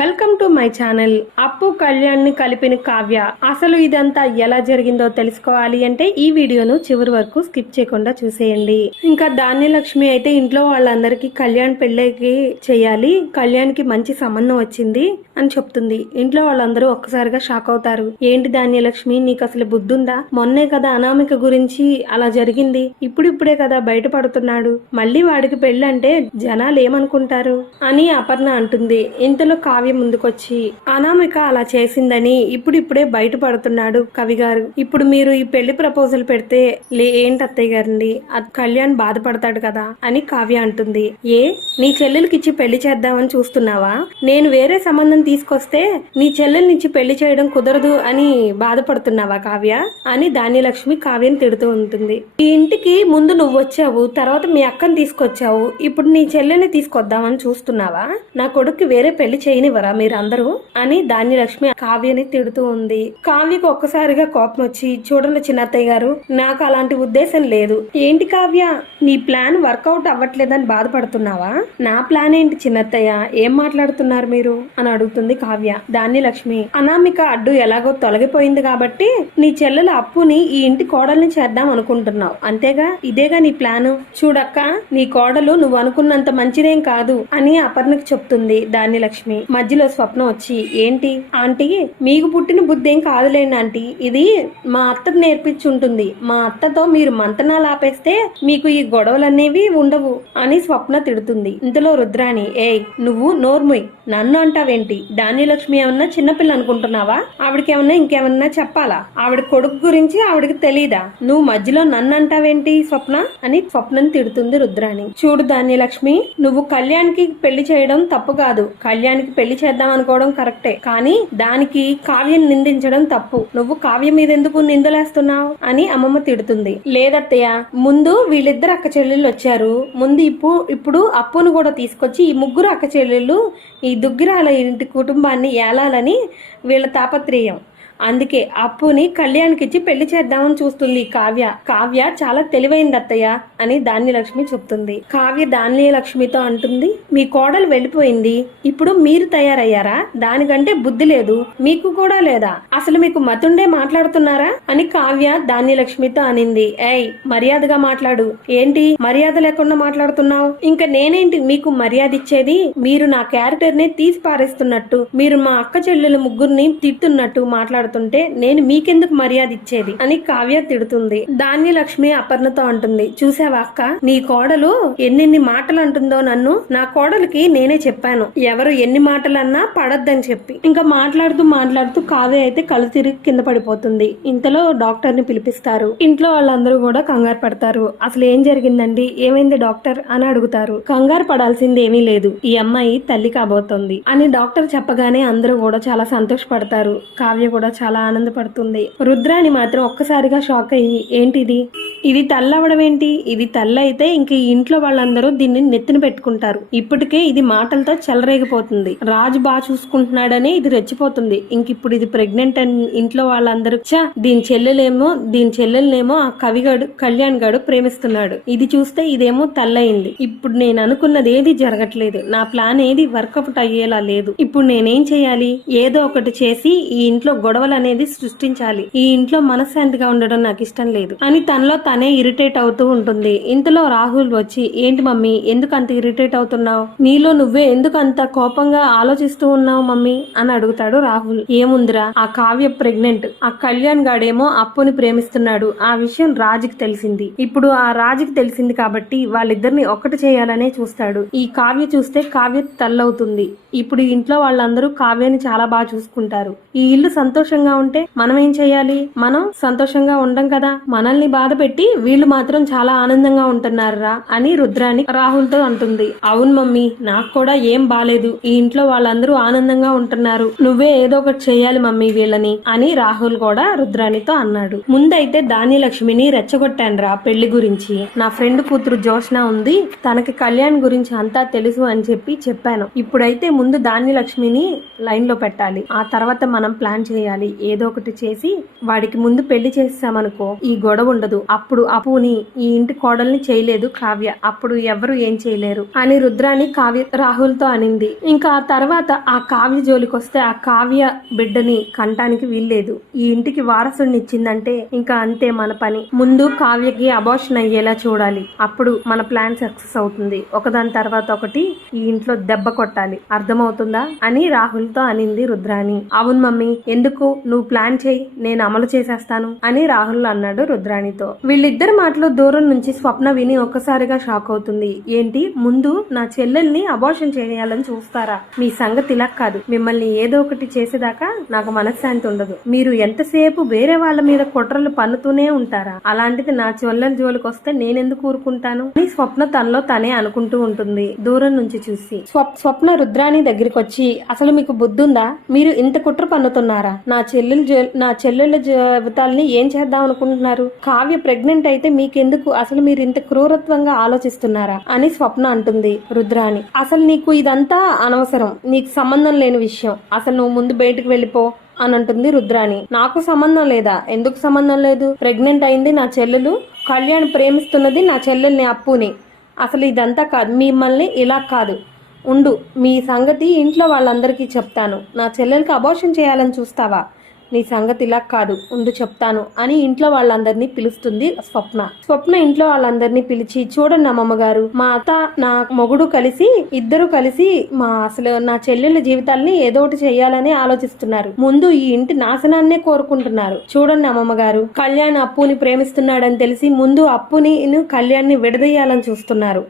Welcome to my channel. అప్పు కళ్యాణ్ని కలిపిన కావ్య. అసలు ఇదంతా ఎలా జరిగిందో తెలుసుకోవాలి అంటే ఈ వీడియోను చివరి వరకు స్కిప్ చేయకుండా చూసేయండి. ఇంకా ధాన్యలక్ష్మి అయితే ఇంట్లో వాళ్ళందరికీ కళ్యాణ్ పెళ్ళికి చేయాలి. కళ్యాణ్కి మంచి సంబంధం వచ్చింది అని చెప్తుంది. ఇంట్లో వాళ్ళందరూ ఒక్కసారిగా షాక్ అవుతారు. ఏంటి ధాన్యలక్ష్మి నీకు అసలు బుద్ధుందా? మొన్నే కదా అనామిక గురించి అలా జరిగింది. ఇప్పుడిప్పుడే కదా బయటపడుతున్నాడు. మళ్ళీ వాడికి పెళ్ళంటే జనాలు ఏమనుకుంటారు అని అపర్ణ అంటుంది. ఇంతలో కావ్య ముందుకొచ్చి అనామిక అలా చేసిందని ఇప్పుడిప్పుడే బయటపడుతున్నాడు కవి గారు. ఇప్పుడు మీరు ఈ పెళ్ళి ప్రపోజల్ పెడితే లే ఏంటి అత్తయ్య గారండి? అది కళ్యాణ్ బాధపడతాడు కదా అని కావ్య అంటుంది. ఏ? నీ చెల్లెలకి ఇచ్చి పెళ్ళి చేద్దామని చూస్తున్నావా? నేను వేరే సంబంధం తీసుకొస్తే నీ చెల్లెల్నిచ్చి పెళ్ళి చేయడం కుదరదు అని బాధపడుతున్నావా కావ్య? అని ధాన్యలక్ష్మి కావ్యని తిడుతూ ఉంటుంది. ఈ ఇంటికి ముందు నువ్వు వచ్చావు తర్వాత మీ అక్కని తీసుకొచ్చావు. ఇప్పుడు నీ చెల్లెల్ని తీసుకొద్దామని చూస్తున్నావా? నా కొడుక్కి వేరే పెళ్ళి చేయనివ్వరా మీరందరూ? అని ధాన్యలక్ష్మి కావ్యని తిడుతూ ఉంది. కావ్యకు ఒక్కసారిగా కోపం వచ్చి చూడండి చిన్నత్తయ్య గారు నాకు అలాంటి ఉద్దేశం లేదు. ఏంటి కావ్య? నీ ప్లాన్ వర్కౌట్ అవ్వట్లేదని బాధపడుతున్నావా? నా ప్లాన్ ఏంటి చిన్నత్తయ్య? ఏం మాట్లాడుతున్నారు మీరు? అని అడుగుతుంది కావ్య. ధాన్యలక్ష్మి అనామిక అడ్డు ఎలాగో తొలగిపోయింది కాబట్టి నీ చెల్లెల అప్పుని ఈ ఇంటి కోడల్ని చేద్దాం అనుకుంటున్నావు. అంతేగా? ఇదేగా నీ ప్లాను? చూడక్క నీ కోడలు నువ్వు అనుకున్నంత మంచిదేం కాదు అని అపర్ణకు చెప్తుంది ధాన్యలక్ష్మి. మధ్యలో స్వప్నం వచ్చి ఏంటి ఆంటీ? మీకు పుట్టిన బుద్ధి ఏం కాదులేండి ఆంటీ. ఇది మా అత్త నేర్పించి ఉంటుంది మా అత్తతో మీరు మంతనాలు ఆపేస్తే మీకు ఈ గొడవలనేవి ఉండవు అని స్వప్న తిడుతుంది. ఇంతలో రుద్రాణి ఏయ్ నువ్వు నోర్ముయ్. నన్ను అంటావేంటి? ధాన్యలక్ష్మి ఏమన్నా చిన్నపిల్ల అనుకుంటున్నావా? ఆవిడకి ఏమన్నా ఇంకేమన్నా చెప్పాలా? ఆవిడ కొడుకు గురించి ఆవిడకి తెలీదా? నువ్వు మధ్యలో నన్ను అంటావేంటి స్వప్న? అని స్వప్నని తిడుతుంది రుద్రాణి. చూడు ధాన్యలక్ష్మి నువ్వు కళ్యాణ్కి పెళ్ళి చేయడం తప్పు కాదు. కళ్యాణ్కి పెళ్ళి చేద్దాం అనుకోవడం కరెక్టే. కానీ దానికి కావ్యం నిందించడం తప్పు. నువ్వు కావ్యం మీద ఎందుకు నిందలేస్తున్నావు? అని అమ్మమ్మ తిడుతుంది. లేదత్తయ్య ముందు వీళ్ళిద్దరు అక్క చెల్లెళ్ళు వచ్చారు. ముందు ఇప్పుడు ఇప్పుడు అప్పును కూడా తీసుకొచ్చి ఈ ముగ్గురు అక్క చెల్లెళ్ళు ఈ దుగ్గిరాల ఇంటి కుటుంబాన్ని ఏలాలని వీళ్ళ తాపత్రయం. అందుకే అప్పుని కళ్యాణ్కి ఇచ్చి పెళ్ళి చేద్దామని చూస్తుంది కావ్య. కావ్య చాలా తెలివైంది అత్తయ్య అని ధాన్యలక్ష్మి చెప్తుంది. కావ్య ధాన్యలక్ష్మితో అంటుంది మీ కోడలు వెళ్ళిపోయింది. ఇప్పుడు మీరు తయారయ్యారా? దానికంటే బుద్ధి లేదు. మీకు కూడా లేదా? అసలు మీకు మతుండే మాట్లాడుతున్నారా? అని కావ్య ధాన్యలక్ష్మితో అనింది. ఏయ్ మర్యాదగా మాట్లాడు. ఏంటి? మర్యాద లేకుండా మాట్లాడుతున్నావు? ఇంకా నేనేంటి మీకు మర్యాద ఇచ్చేది మీరు నా క్యారెక్టర్ని తీసి పారేస్తున్నట్టు మీరు మా అక్క చెల్లెల ముగ్గురిని తిడుతున్నట్టు మాట్లాడుతుంటే నేను మీకెందుకు మర్యాద ఇచ్చేది? అని కావ్య తిడుతుంది. ధాన్యలక్ష్మి అపర్ణతో అంటుంది చూసావా అక్క? నీ కోడలు ఎన్నెన్ని మాటలు అంటుందో నన్ను. నా కోడలికి నేనే చెప్పాను. ఎవరు ఎన్ని మాటలు అన్నా పడద్దని చెప్పి. ఇంకా మాట్లాడుతూ మాట్లాడుతూ కావ్య అయితే కళ్ళు తిరిగి కింద పడిపోతుంది. ఇంతలో డాక్టర్ని పిలిపిస్తారు. ఇంట్లో వాళ్ళందరూ కూడా కంగారు పడతారు. అసలు ఏం జరిగిందండి? ఏమైంది డాక్టర్? అని అడుగుతారు. కంగారు పడాల్సింది ఏమీ లేదు. ఈ అమ్మాయి తల్లి కాబోతోంది. అని డాక్టర్ చెప్పగానే అందరూ కూడా చాలా సంతోషపడతారు. కావ్య కూడా చాలా ఆనందపడుతుంది. రుద్రాని మాత్రం ఒక్కసారిగా షాక్ అయ్యి ఏంటిది? ఇది తల్లవడం ఏంటి? ఇది తల్ల అయితే ఇంక ఇంట్లో వాళ్ళందరూ దీన్ని నెత్తిన పెట్టుకుంటారు. ఇప్పటికే ఇది మాటలతో చెలరేగిపోతుంది. రాజు బాగా చూసుకుంటున్నాడని ఇది రెచ్చిపోతుంది. ఇంక ఇప్పుడు ఇది ప్రెగ్నెంట్ అని ఇంట్లో వాళ్ళందరూ చా దీని చెల్లెలేమో దీని చెల్లెలనేమో ఆ కవిగాడు కళ్యాణ్ గాడు ప్రేమిస్తున్నాడు. ఇది చూస్తే ఇదేమో తల్లయింది. ఇప్పుడు నేను అనుకున్నది ఏది జరగట్లేదు. నా ప్లాన్ ఏది వర్కౌట్ అయ్యేలా లేదు. ఇప్పుడు నేనేం చేయాలి? ఏదో ఒకటి చేసి ఈ ఇంట్లో గొడవలు అనేది సృష్టించాలి. ఈ ఇంట్లో మనశ్శాంతిగా ఉండడం నాకు ఇష్టం లేదు. అని తనలో తనే ఇరిటేట్ అవుతూ ఉంటుంది. ఇంతలో రాహుల్ వచ్చి ఏంటి మమ్మీ ఎందుకు అంత ఇరిటేట్ అవుతున్నావు? నీలో నువ్వే ఎందుకు అంత కోపంగా ఆలోచిస్తూ ఉన్నావు మమ్మీ? అని అడుగుతాడు రాహుల్. ఏముందిరా ఆ కావ్య ప్రెగ్నెంట్ ఆ కళ్యాణ్ గాడేమో అప్పుని ప్రేమిస్తున్నాడు. ఆ విషయం రాజుకి తెలిసింది. ఇప్పుడు ఆ రాజుకి తెలిసింది కాబట్టి వాళ్ళిద్దరిని ఒక్కటి చేయాలనే చూస్తాడు. ఈ కావ్య చూస్తే కావ్య తల్లవుతుంది. ఇప్పుడు ఇంట్లో వాళ్ళందరూ కావ్యని చాలా బాగా చూసుకుంటారు. ఈ ఇల్లు సంతోషంగా ఉంటే మనం ఏం చేయాలి? మనం సంతోషంగా ఉండం కదా? మనల్ని బాధ పెట్టి వీళ్ళు మాత్రం చాలా ఆనందంగా ఉంటున్నారా అని రుద్రాని రాహుల్తో అంటుంది. అవును మమ్మీ నాకు కూడా ఏం బాలేదు. ఈ ఇంట్లో వాళ్ళందరూ ఆనందంగా ఉంటున్నారు. నువ్వే ఏదో ఒకటి చేయాలి మమ్మీ వీళ్ళని అని రాహుల్ కూడా రుద్రానితో అన్నాడు. ముందైతే ధాన్యలక్ష్మిని రెచ్చగొట్టానురా పెళ్ళి గురించి. నా ఫ్రెండ్ కూతురు జోష్న ఉంది. తనకి కళ్యాణ్ గురించి అంతా తెలుసు అని చెప్పి చెప్పాను. ఇప్పుడైతే ముందు ధాన్యలక్ష్మిని లైన్లో పెట్టాలి. ఆ తర్వాత మనం ప్లాన్ చేయాలి. ఏదో ఒకటి చేసి వాడికి ముందు పెళ్ళి చేసామనుకో ఈ గొడవ ఉండదు. అప్పుడు అప్పుని ఈ ఇంటి కోడల్ని చేయలేదు కావ్య. అప్పుడు ఎవరు ఏం చేయలేరు? అని రుద్రాని కావ్య రాహుల్తో అనింది. ఇంకా ఆ తర్వాత ఆ కావ్య జోలికొస్తే ఆ కావ్య బిడ్డని కంటానికి వీల్లేదు. ఈ ఇంటికి వారసుడిని ఇచ్చిందంటే ఇంకా అంతే మన పని. ముందు కావ్యకి అబార్షన్ అయ్యేలా చూడాలి. అప్పుడు మన ప్లాన్ సక్సెస్ అవుతుంది. ఒకదాని తర్వాత ఒకటి ఈ ఇంట్లో దెబ్బ కొట్టాలి. అర్థమవుతుందా? అని రాహుల్తో అనింది రుద్రాణి అవును మమ్మీ ఎందుకు? నువ్వు ప్లాన్ చేయి. నేను అమలు చేసేస్తాను. అని రాహుల్ అన్నాడు రుద్రాణితో వీళ్ళిద్దరి మాటలు దూరం నుంచి స్వప్న విని ఒక్కసారిగా షాక్ అవుతుంది. ఏంటి? ముందు నా చెల్లెల్ని అబార్షన్ చేయాలని చూస్తారా? మీ సంగతి ఇలా కాదు. మిమ్మల్ని ఏదో ఒకటి చేసేదాకా నాకు మనశ్శాంతి ఉండదు. మీరు ఎంతసేపు వేరే వాళ్ళ మీద కుట్రలు పన్నుతూనే ఉంటారా? అలాంటిది నా చెల్లెల జోలికి వస్తే నేనెందుకు ఊరుకుంటాను? అని స్వప్న తనలో తనే అనుకుంటూ ఉంటుంది. దూరం నుంచి చూసి. స్వప్న రుద్రాణి దగ్గరికి వచ్చి అసలు మీకు బుద్ధుందా? మీరు ఇంత కుట్ర పన్నుతున్నారా? నా చెల్లెల నా చెల్లెళ్ళ జీవితాల్ని ఏం చేద్దాం అనుకుంటున్నారు? కావ్య ప్రజ్ఞ ప్రెగ్నెంట్ అయితే మీకెందుకు? అసలు మీరు ఇంత క్రూరత్వంగా ఆలోచిస్తున్నారా? అని స్వప్న అంటుంది రుద్రాణి. అసలు నీకు ఇదంతా అనవసరం. నీకు సంబంధం లేని విషయం. అసలు నువ్వు ముందు బయటకు వెళ్ళిపో అని అంటుంది రుద్రాణి. నాకు సంబంధం లేదా? ఎందుకు సంబంధం లేదు? ప్రెగ్నెంట్ అయింది నా చెల్లెలు. కళ్యాణ్ ప్రేమిస్తున్నది నా చెల్లెల్ని అప్పుని. అసలు ఇదంతా కాదు. మిమ్మల్ని ఇలా కాదు. ఉండు. మీ సంగతి ఇంట్లో వాళ్ళందరికీ చెప్తాను. నా చెల్లెలకి అబోషన్ చేయాలని చూస్తావా? నీ సంగతి ఇలా కాదు ఉండు చెప్తాను అని ఇంట్లో వాళ్ళందరినీ పిలుస్తుంది స్వప్న. స్వప్న ఇంట్లో వాళ్ళందరినీ పిలిచి చూడండి అమ్మమ్మ గారు మా అత్త నా మొగుడు కలిసి ఇద్దరు కలిసి మా అసలు నా చెల్లెళ్ళ జీవితాల్ని ఏదో ఒకటి చేయాలని ఆలోచిస్తున్నారు. ముందు ఈ ఇంటి నాశనాన్నే కోరుకుంటున్నారు. చూడండి అమ్మమ్మ గారు కళ్యాణ్ అప్పుని ప్రేమిస్తున్నాడని తెలిసి ముందు అప్పుని కళ్యాణ్ని విడదీయాలని చూస్తున్నారు.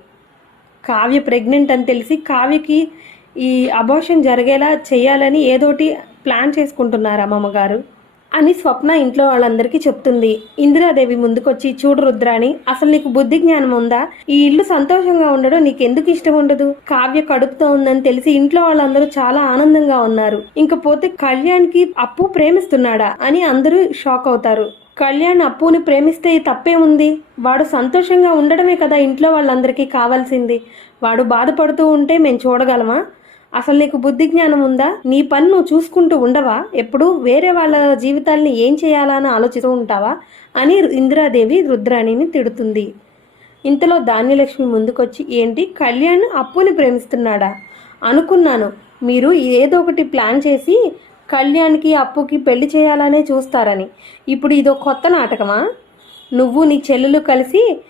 కావ్య ప్రెగ్నెంట్ అని తెలిసి కావ్యకి ఈ అబోషన్ జరిగేలా చేయాలని ఏదోటి ప్లాన్ చేసుకుంటున్నారు అమ్మమ్మ గారు అని స్వప్న ఇంట్లో వాళ్ళందరికీ చెప్తుంది. ఇందిరాదేవి ముందుకొచ్చి చూడు రుద్రాని అసలు నీకు బుద్ధి జ్ఞానం ఉందా? ఈ ఇల్లు సంతోషంగా ఉండడం నీకు ఎందుకు ఇష్టం ఉండదు? కావ్య కడుపుతో ఉందని తెలిసి ఇంట్లో వాళ్ళందరూ చాలా ఆనందంగా ఉన్నారు. ఇంకపోతే కళ్యాణ్కి అప్పు ప్రేమిస్తున్నాడా? అని అందరూ షాక్ అవుతారు. కళ్యాణ్ అప్పుని ప్రేమిస్తే తప్పే ఉంది. వాడు సంతోషంగా ఉండడమే కదా ఇంట్లో వాళ్ళందరికీ కావాల్సింది. వాడు బాధపడుతూ ఉంటే మేము చూడగలమా? అసలు నీకు బుద్ధి జ్ఞానం ఉందా? నీ పని నువ్వు చూసుకుంటూ ఉండవా? ఎప్పుడు వేరే వాళ్ళ జీవితాల్ని ఏం చేయాలా అని ఆలోచిస్తూ ఉంటావా? అని ఇందిరాదేవి రుద్రాణిని తిడుతుంది. ఇంతలో ధాన్యలక్ష్మి ముందుకొచ్చి ఏంటి? కళ్యాణ్ అప్పుని ప్రేమిస్తున్నాడా? అనుకున్నాను. మీరు ఏదో ఒకటి ప్లాన్ చేసి కళ్యాణ్కి అప్పుకి పెళ్ళి చేయాలనే చూస్తారని. ఇప్పుడు ఇదో కొత్త నాటకమా? నువ్వు నీ చెల్లెలు కలిసి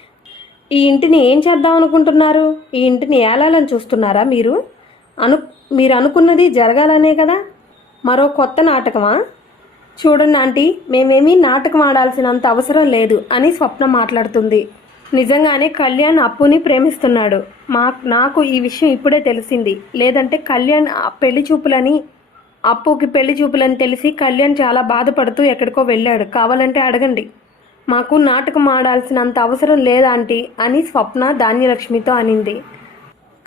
ఈ ఇంటిని ఏం చేద్దాం అనుకుంటున్నారు? ఈ ఇంటిని ఏలాలని చూస్తున్నారా మీరు? అను మీరు అనుకున్నది జరగాలనే కదా? మరో కొత్త నాటకమా? చూడండి ఆంటీ మేమేమీ నాటకం ఆడాల్సినంత అవసరం లేదు అని స్వప్న మాట్లాడుతుంది. నిజంగానే కళ్యాణ్ అప్పుని ప్రేమిస్తున్నాడు. మా నాకు ఈ విషయం ఇప్పుడే తెలిసింది. లేదంటే కళ్యాణ్ పెళ్ళి చూపులని అప్పుకి పెళ్ళి చూపులని తెలిసి కళ్యాణ్ చాలా బాధపడుతూ ఎక్కడికో వెళ్ళాడు. కావాలంటే అడగండి. మాకు నాటకం ఆడాల్సినంత అవసరం లేదాంటీ అని స్వప్న ధాన్యలక్ష్మితో అనింది.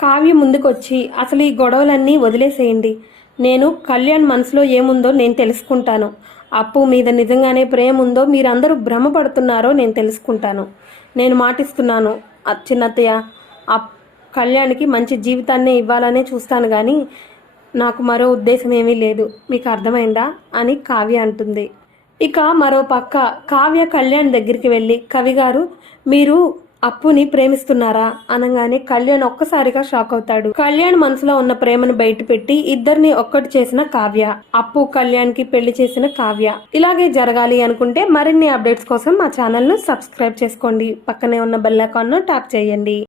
కావ్య ముందుకొచ్చి అసలు ఈ గొడవలన్నీ వదిలేసేయండి. నేను కళ్యాణ్ మనసులో ఏముందో నేను తెలుసుకుంటాను. అప్పు మీద నిజంగానే ప్రేమ ఉందో మీరందరూ భ్రమపడుతున్నారో నేను తెలుసుకుంటాను. నేను మాటిస్తున్నాను చిన్నత్తయ్య. అప్ కళ్యాణ్కి మంచి జీవితాన్నే ఇవ్వాలనే చూస్తాను కానీ నాకు మరో ఉద్దేశం ఏమీ లేదు. మీకు అర్థమైందా? అని కావ్య అంటుంది. ఇక మరో పక్క కావ్య కళ్యాణ్ దగ్గరికి వెళ్ళి కవి గారు మీరు అప్పుని ప్రేమిస్తున్నారా అనగానే కళ్యాణ్ ఒక్కసారిగా షాక్ అవుతాడు. కళ్యాణ్ మనసులో ఉన్న ప్రేమను బయటపెట్టి ఇద్దరిని ఒక్కటి చేసిన కావ్య. అప్పు కళ్యాణ్కి పెళ్ళి చేసిన కావ్య. ఇలాగే జరగాలి అనుకుంటే మరిన్ని అప్డేట్స్ కోసం మా ఛానల్ను సబ్స్క్రైబ్ చేసుకోండి. పక్కనే ఉన్న బెల్ ఐకాన్ను ట్యాప్ చేయండి.